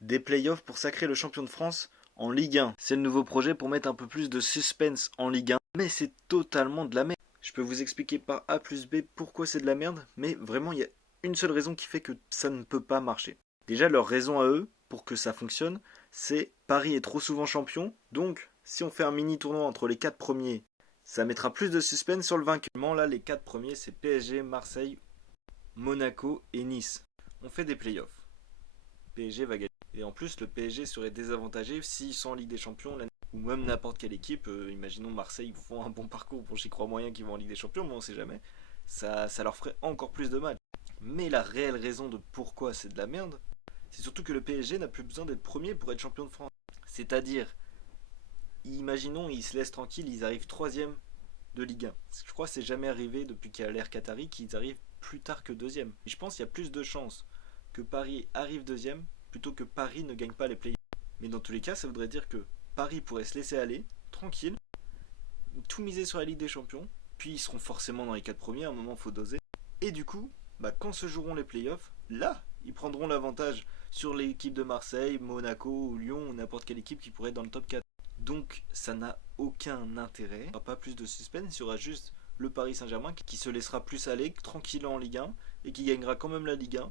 Des playoffs pour sacrer le champion de France en Ligue 1. C'est le nouveau projet pour mettre un peu plus de suspense en Ligue 1, mais c'est totalement de la merde. Je peux vous expliquer par A plus B pourquoi c'est de la merde, mais vraiment il y a une seule raison qui fait que ça ne peut pas marcher. Déjà, leur raison à eux, pour que ça fonctionne, c'est Paris est trop souvent champion, donc si on fait un mini tournoi entre les 4 premiers, ça mettra plus de suspense sur le vainqueur. Là, les 4 premiers, c'est PSG, Marseille, Monaco et Nice. On fait des playoffs. PSG va gagner. Et en plus, le PSG serait désavantagé s'ils sont en Ligue des Champions, ou même n'importe quelle équipe. Imaginons Marseille font un bon parcours. Bon, j'y crois moyen qu'ils vont en Ligue des Champions, mais on sait jamais. Ça leur ferait encore plus de mal. Mais la réelle raison de pourquoi c'est de la merde, c'est surtout que le PSG n'a plus besoin d'être premier pour être champion de France. C'est-à-dire, imaginons, ils se laissent tranquilles, ils arrivent troisième de Ligue 1. Je crois que c'est jamais arrivé depuis qu'il y a l'ère Qatari qu'ils arrivent plus tard que deuxième. Et je pense qu'il y a plus de chances que Paris arrive deuxième plutôt que Paris ne gagne pas les playoffs. Mais dans tous les cas, ça voudrait dire que Paris pourrait se laisser aller, tranquille, tout miser sur la Ligue des Champions, puis ils seront forcément dans les 4 premiers, à un moment il faut doser. Et du coup, quand se joueront les playoffs, là, ils prendront l'avantage sur l'équipe de Marseille, Monaco ou Lyon ou n'importe quelle équipe qui pourrait être dans le top 4. Donc ça n'a aucun intérêt. Il n'y aura pas plus de suspense, il y aura juste le Paris Saint-Germain qui se laissera plus aller, tranquille en Ligue 1, et qui gagnera quand même la Ligue 1.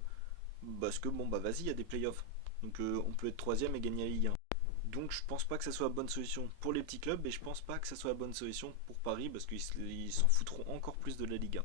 Parce que bon bah vas-y, il y a des playoffs. Donc on peut être troisième et gagner la Ligue 1. Donc je pense pas que ça soit la bonne solution pour les petits clubs, et je pense pas que ça soit la bonne solution pour Paris parce qu'ils s'en foutront encore plus de la Ligue 1.